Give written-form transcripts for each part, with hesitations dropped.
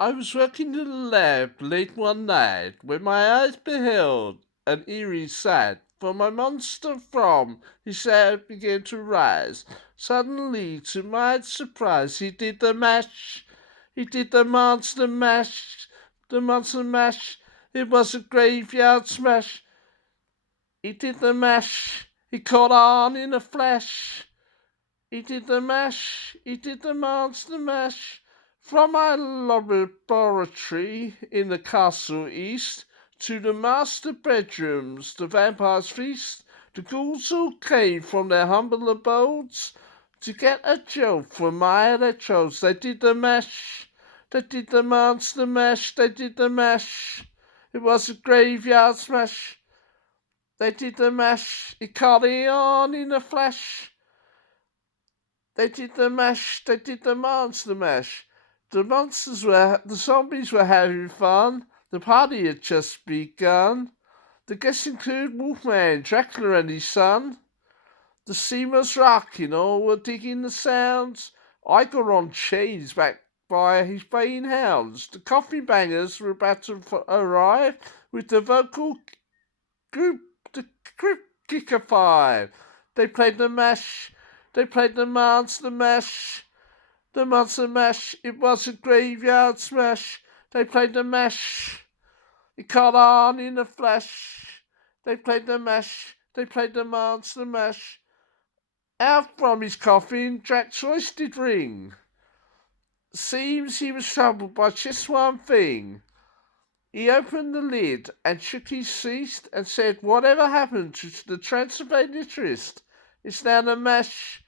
I was working in the lab late one night when my eyes beheld an eerie sight, for my monster from his head began to rise. Suddenly, to my surprise, he did the mash. He did the monster mash. The monster mash. It was a graveyard smash. He did the mash. He caught on in a flash. He did the mash, he did the monster mash. From my laboratory in the castle east to the master bedrooms, the vampires feast. The ghouls all came from their humble abodes to get a joke from my electrodes. They did the mash, they did the monster mash, they did the mash. It was a graveyard smash. They did the mash, it caught on in a flash. They did the mash, they did the monster mash. The zombies were having fun. The party had just begun. The guests include Wolfman, Dracula and his son. The scene was rocking, all were digging the sounds. Igor on chains backed by his baying hounds. The coffin bangers were about to arrive with the vocal group, the crypt kicker five. They played the mash. They played the monster mash. The monster mash. It was a graveyard smash. They played the mash. It caught on in a flash. They played the mash. They played the monster mash. Out from his coffin, Jack's voice did ring. Seems he was troubled by just one thing. He opened the lid and shook his fist and said, "Whatever happened to the Transylvania Tryst? It's now the mash.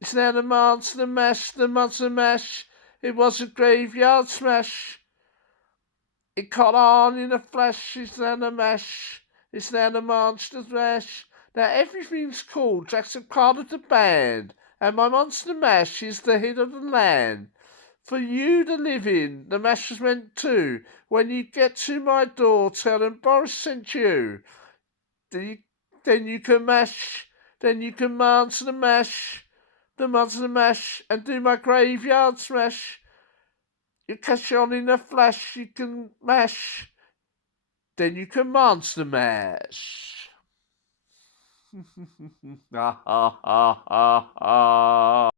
It's now the monster mash, the monster mash. It was a graveyard smash. It caught on in a flash. It's now the mash. It's now the monster mash. Now everything's cool. Jack's a part of the band, and my monster mash is the hit of the land. For you to live in, the mash was meant to. When you get to my door, tell them Boris sent you. Then you can mash. Then you can monster mash. The monster mash and do my graveyard smash. You catch on in a flash, you can mash. Then you can monster mash. Ha ha ha ha ha.